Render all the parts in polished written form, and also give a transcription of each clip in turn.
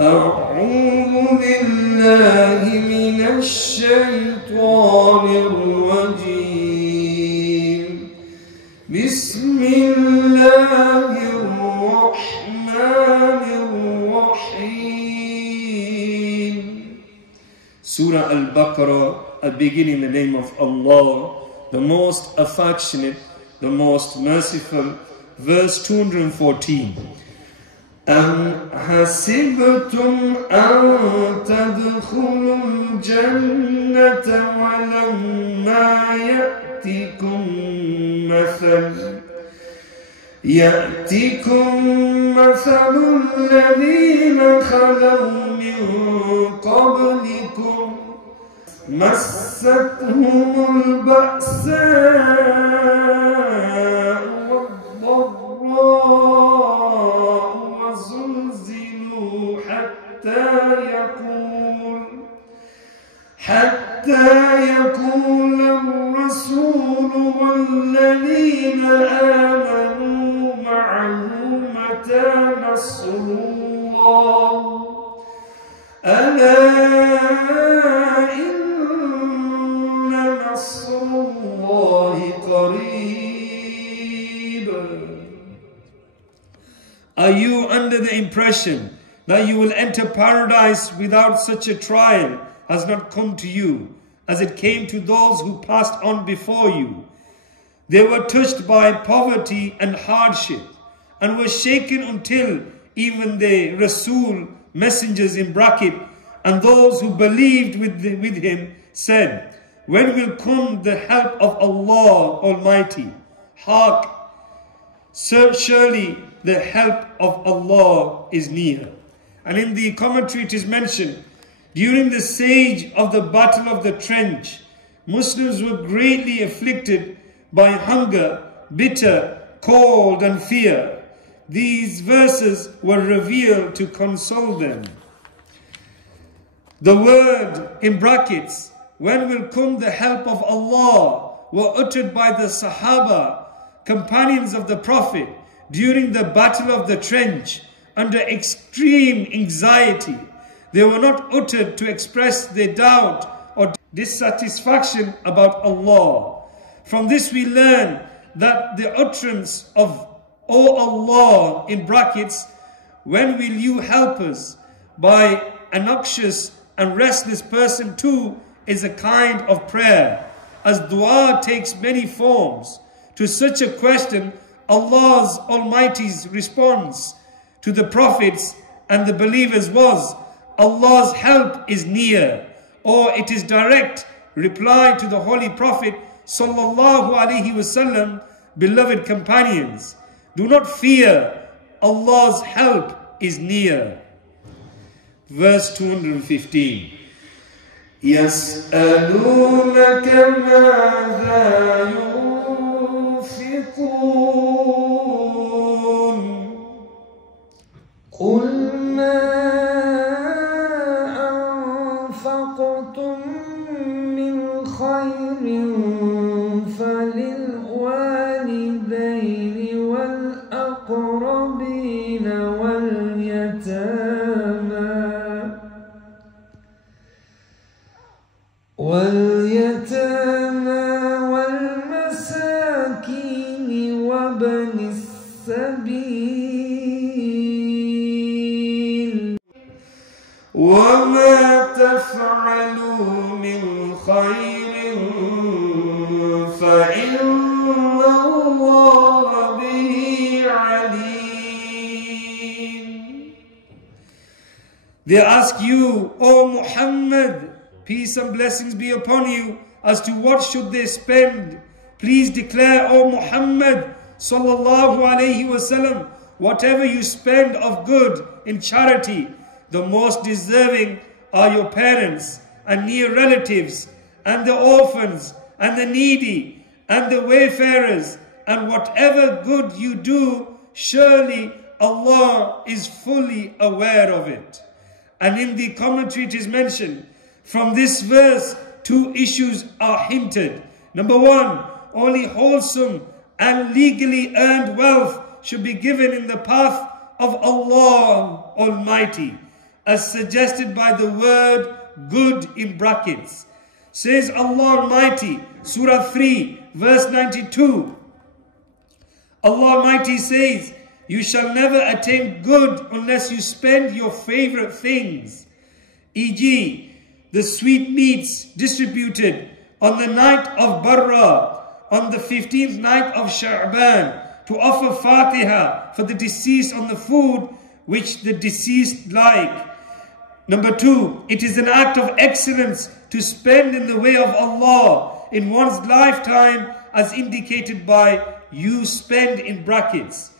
أعوذ بالله من الشيطان الرجيم بسم الله الرحمن الرحيم. Surah Al-Baqarah, I begin in the name of Allah, the most affectionate, the most merciful. Verse 214. أم حسبتم أن تدخلوا الجنة ولما يأتكم مثل الذين خلوا من قبلكم مستهم البأساء والضراء وزلزلوا حتى يقول الرسول والذين آمنوا معه متى نصر الله ألا إن نصر الله قريب. Are you under the impression that you will enter paradise without such a trial has not come to you, as it came to those who passed on before you? They were touched by poverty and hardship, and were shaken until even the Rasul, messengers in bracket, and those who believed with him said, when will come the help of Allah Almighty? Hark, surely the help of Allah is near. And in the commentary it is mentioned, during the siege of the Battle of the Trench, Muslims were greatly afflicted by hunger, bitter, cold and fear. These verses were revealed to console them. The word in brackets, when will come the help of Allah, were uttered by the Sahaba, companions of the Prophet, during the Battle of the Trench, under extreme anxiety. They were not uttered to express their doubt or dissatisfaction about Allah. From this we learn that the utterance of "O Allah" in brackets, when will you help us, by an anxious and restless person too, is a kind of prayer, as dua takes many forms. To such a question, Allah's Almighty's response to the prophets and the believers was, Allah's help is near, or it is direct reply to the Holy Prophet sallallahu alaihi wasallam, beloved companions, do not fear, Allah's help is near. Verse 215. يَسْأَلُونَكَ مَاذَا يُنْفِقُونَ قُلْ مَا أَنْفَقْتُمْ مِنْ خَيْرٍ فَلِلْوَالِدَيْنِ وَالْأَقْرَبِينَ وَالْيَتَامَى وَالْمَسَاكِينِ وَابْنِ السَّبِيلِ وَمَا تَفْعَلُوا مِنْ خَيْرٍ فَإِنَّ اللَّهَ بِهِ عَلِيمٌ. They ask you, O Muhammad, peace and blessings be upon you, as to what should they spend. Please declare, O Muhammad sallallahu alayhi wasallam, whatever you spend of good in charity, the most deserving are your parents and near relatives and the orphans and the needy and the wayfarers, and whatever good you do, surely Allah is fully aware of it. And in the commentary it is mentioned, from this verse, two issues are hinted. Number one, only wholesome and legally earned wealth should be given in the path of Allah Almighty, as suggested by the word good in brackets. Says Allah Almighty, Surah 3, verse 92. Allah Almighty says, you shall never attain good unless you spend your favorite things, e.g., the sweet meats distributed on the night of Barra, on the 15th night of Sha'ban, to offer Fatiha for the deceased on the food which the deceased like. Number 2, it is an act of excellence to spend in the way of Allah in one's lifetime, as indicated by you spend in brackets.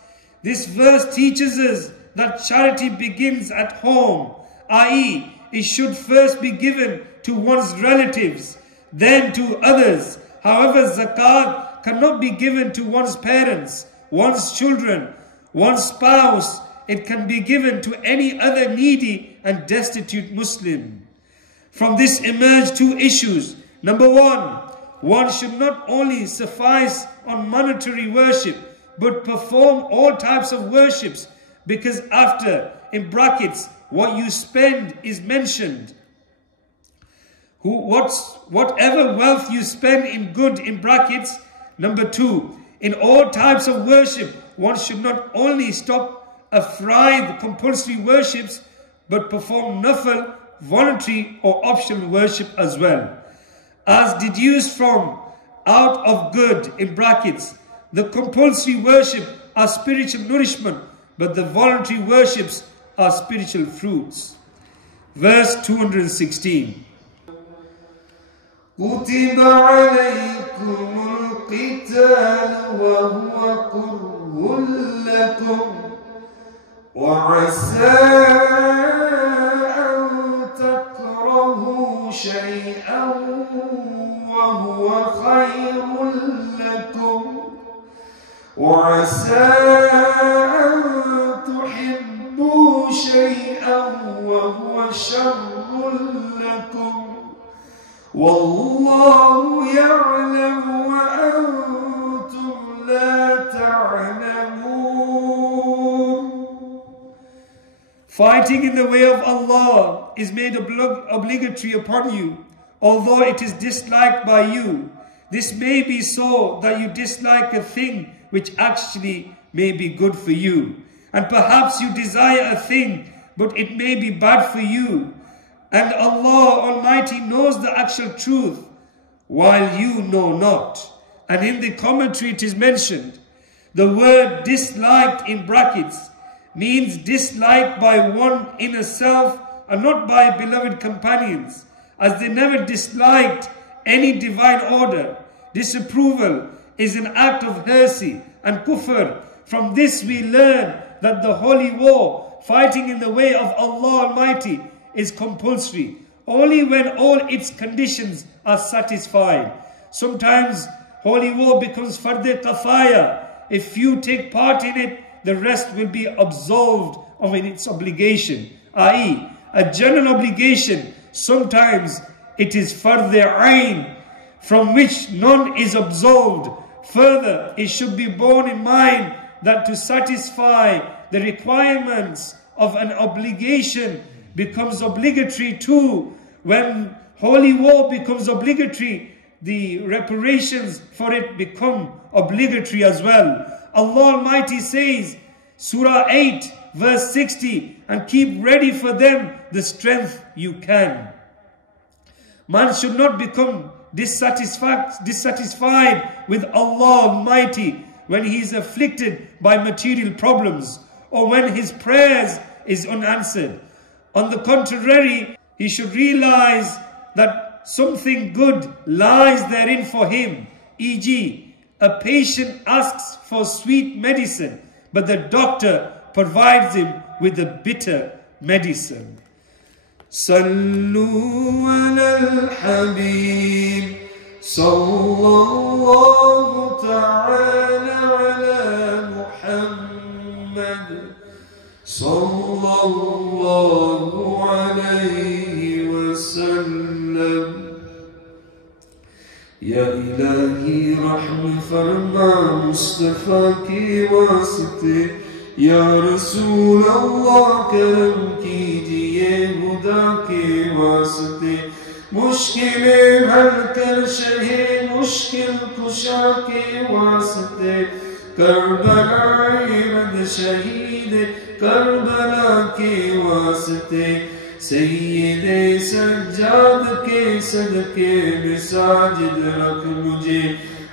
This verse teaches us that charity begins at home, i.e., it should first be given to one's relatives, then to others. However, zakat cannot be given to one's parents, one's children, one's spouse. It can be given to any other needy and destitute Muslim. From this emerge 2 issues. Number 1, one should not only suffice on monetary worship, but perform all types of worships, because after, in brackets, what you spend is mentioned. Whatever wealth you spend in good, in brackets. Number 2, in all types of worship, one should not only stop afraid compulsory worships, but perform nafil, voluntary or optional worship as well. As deduced from out of good, in brackets, the compulsory worship are spiritual nourishment, but the voluntary worships are spiritual fruits. Verse 216. كتب عليكم القتال وهو كره لكم وعسى أن تكرهوا شيئا وهو خير لكم وعسى أن تحبوا شيئا وهو شر لكم والله يعلم وأنتم لا تعلمون. Fighting in the way of Allah is made obligatory upon you, although it is disliked by you. This may be so that you dislike a thing which actually may be good for you. And perhaps you desire a thing, but it may be bad for you. And Allah Almighty knows the actual truth, while you know not. And in the commentary it is mentioned, the word disliked in brackets means disliked by one inner self and not by beloved companions, as they never disliked any divine order. Disapproval is an act of heresy and kufr. From this we learn that the holy war, fighting in the way of Allah Almighty, is compulsory only when all its conditions are satisfied. Sometimes holy war becomes fardh kafaya. If few take part in it, the rest will be absolved of its obligation, i.e., a general obligation. Sometimes it is fardh ayn, from which none is absolved. Further, it should be borne in mind that to satisfy the requirements of an obligation becomes obligatory too. When holy war becomes obligatory, the reparations for it become obligatory as well. Allah Almighty says, Surah 8, verse 60, and keep ready for them the strength you can. Man should not become dissatisfied with Allah Almighty when he is afflicted by material problems or when his prayers is unanswered. On the contrary, he should realize that something good lies therein for him. E.g., a patient asks for sweet medicine, but the doctor provides him with the bitter medicine. صلوا على الحبيب صلى الله تعالى على محمد صلى الله عليه وسلم. या इलाही रहम फरमा मुस्तफ़ा की वास्ते یا رسول اللہ کرم کیجئے خدا کے واسطے، مشکلیں حل کر شہ مشکل کشا کے واسطے، کربلا رد شہید کربلا کے واسطے، سید سجاد کے صدقے میں ساجد رکھ مجھے،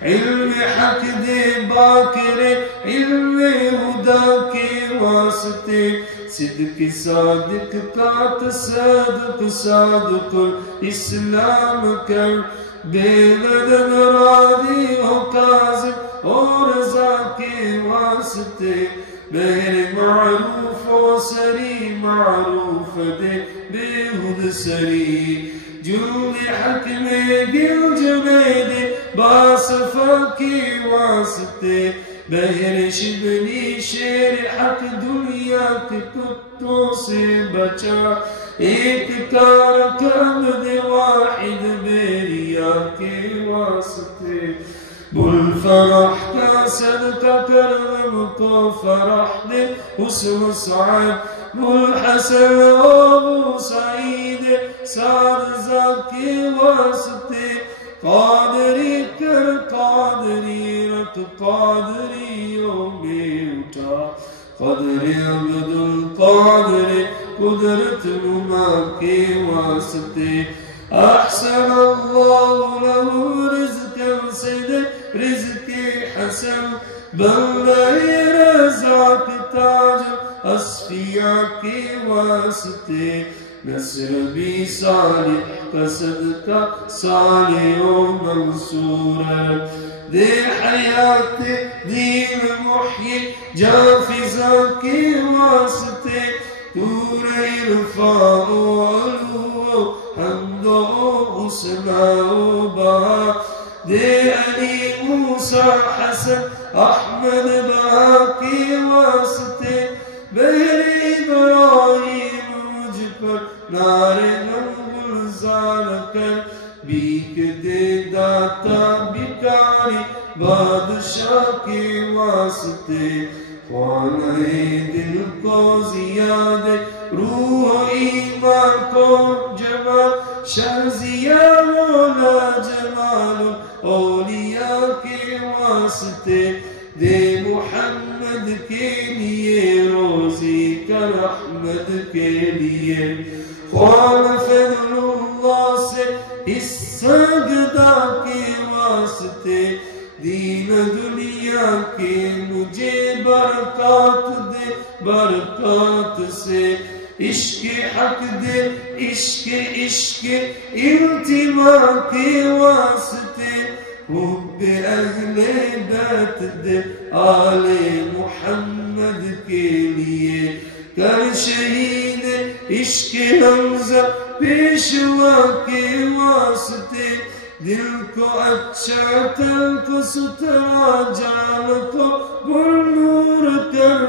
علم حق دے باقر علم ہدا کے واسطے، صدق صادق کا تصدق صادق الاسلام کر، بے بدن راضی ہو کاظم اور رضا کے واسطے، بہر معروف و سری معروف دے بے حد سری، جنود حق میں گل جنید باصفا کے واسطے، بہر شبلی شیر حق دنیا کے کتوں سے بچا، ایک کار کمد واحد بیریا کے واسطے، بل فرح کا صدقہ کرم کو فرح دے حسن سعد، بل حسن ابو سعید سارزہ کے واسطے، قادری کر قادری رکھ قادریوں میں اٹھا، قدر عبد القادر قدرت نما کے واسطے، احسن اللہ له رزقا سید رزق حسن، بندہ رزاق تاج اصفیاء کے واسطے، نصر بھی صالح کا صدقہ صالح و منصور، دے حیات دین محیی جافزہ کے واسطے، تور عرفاء و علو حمد و حسنہ و بہا، دے علی موسیٰ حسن احمد بہا کے واسطے، بہر ابراہیم مجھ پر نار گلزار کر، بیک دے داتا بکاری بادشاہ کے واسطے، خانہ دل کو زیاد روح ایمان کو جمال، شہزیہ مولا جمال اولیاء کے واسطے، دے محمد کے لیے روزی کا رحمت کے لیے، خوان فضل اللہ سے حصہ گدا کے واسطے، دین دنیا کے مجھے برکات دے برکات سے، عشق حق دے عشق انتماء کے واسطے، حب اہل بیت دے آل محمد کے لیے، کر شہید عشق حمزہ پیشوا کے واسطے، دل کو اچھا تن کو سترا جان کو پر نور کر،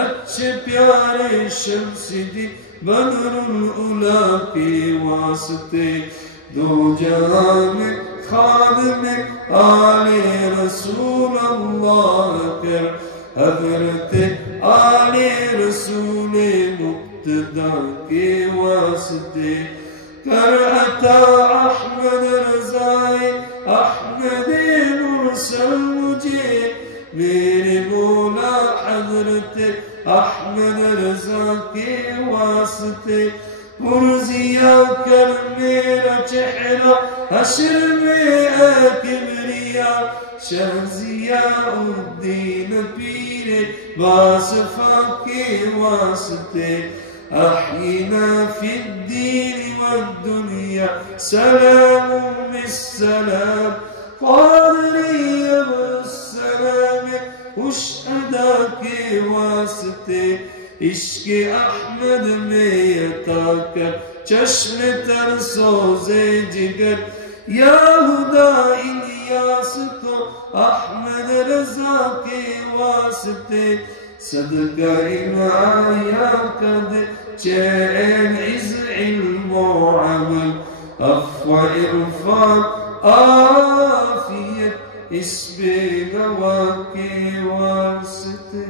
اچھے پیارے شمس دی بدر الاولیٰ کے واسطے، دو جہاں میں خادم آل رسول اللہ کر، حضرت آل رسول مقتدی کے واسطے، کر عطا احمد رضائے احمد مرسل مجھے، میرے مولا حضرت احمد رضا کے واسطے، پرزیا کر میرا چہرہ حشر میں اے کبریا، شہزیاء الدین پیر باصفا کے واسطے، احینا فی الدین والدنیا سلام بالسلام، قادری ابو السلام خوش ادا کے واسطے، عشق احمد میں عطا کر چشم تر سوزے جگر، یا خدا الیاس کو احمد رضا کے واسطے، صدقہ عنایہ کر دے چین عز علم و عمل، عفو عرفان عافیت اس بے نوا کے واسطے۔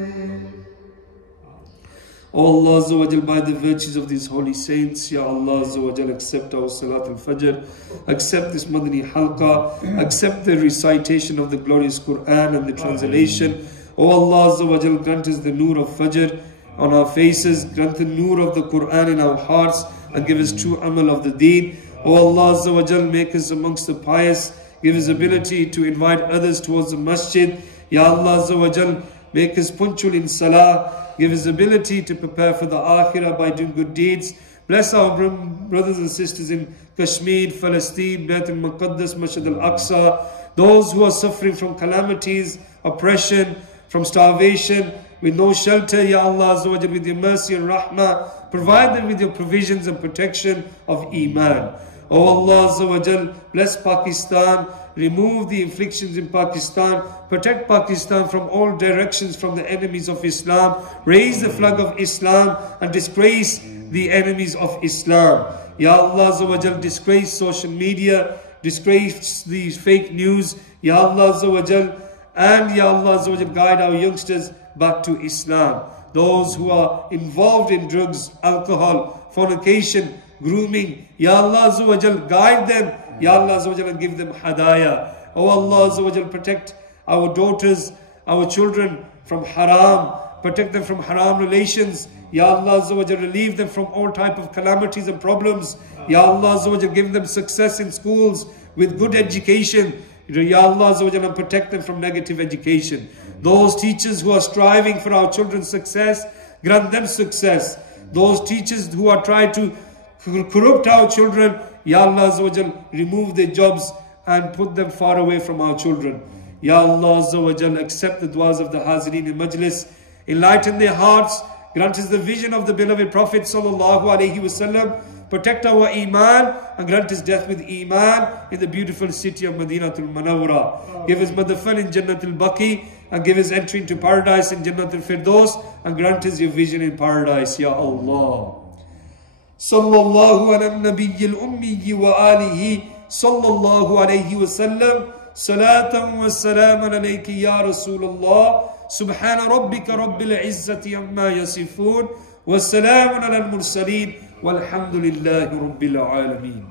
O Allah Azza wa Jal, by the virtues of these holy saints, Ya Allah Azza wa Jal, accept our Salat al-Fajr, accept this Madani Halqa, accept the recitation of the glorious Quran and the translation. O Allah Azza wa Jal, grant us the Noor of Fajr on our faces, grant the Noor of the Quran in our hearts, and give us true amal of the Deen. O Allah Azza wa Jal, make us amongst the pious, give us ability to invite others towards the masjid. Ya Allah Azza wa Jal, make us punctual in salah, give us ability to prepare for the akhirah by doing good deeds. Bless our brothers and sisters in Kashmir, Palestine, Bayt al-Muqaddas, Masjid al-Aqsa, those who are suffering from calamities, oppression, from starvation, with no shelter. Ya Allah Azza wa Jal, with your mercy and rahmah, provide them with your provisions and protection of Iman. O Allah Azza wa Jal, bless Pakistan, remove the afflictions in Pakistan, protect Pakistan from all directions from the enemies of Islam, raise the flag of Islam and disgrace the enemies of Islam. Ya Allah Azza wa Jal, disgrace social media, disgrace these fake news. Ya Allah Azza wa Jal, and Ya Allah Azza wa Jal, guide our youngsters back to Islam. Those who are involved in drugs, alcohol, fornication, grooming, Ya Allah Azza wa Jal, guide them, Ya Allah Azza wa Jal, and give them hadaya. Oh Allah Azza wa Jal, protect our daughters, our children from haram, protect them from haram relations. Ya Allah Azza wa Jal, relieve them from all type of calamities and problems. Ya Allah Azza wa Jal, give them success in schools with good education. Ya Allah Azza wa Jal, and protect them from negative education. Those teachers who are striving for our children's success, grant them success. Those teachers who are trying to corrupt our children, Ya Allah Azza wa Jal, remove their jobs and put them far away from our children. Ya Allah Azza wa Jal, accept the du'as of the Hazireen in Majlis, enlighten their hearts, grant us the vision of the beloved Prophet Sallallahu Alaihi Wasallam, protect our Iman and grant us death with Iman in the beautiful city of Madinatul Munawwara. Give us Madafal in Jannatul Baqi and give us entry into paradise in Jannatul Firdaus and grant us your vision in paradise, Ya Allah. Sallallahu ala nabiyyil ummi wa alihi sallallahu alayhi wa sallam. Salatan wa salaman alayki ya Rasulullah. Subhana rabbika rabbil izzati amma yasifun. Wa salamun ala al-mursaleen. Walhamdulillahi rabbil alameen.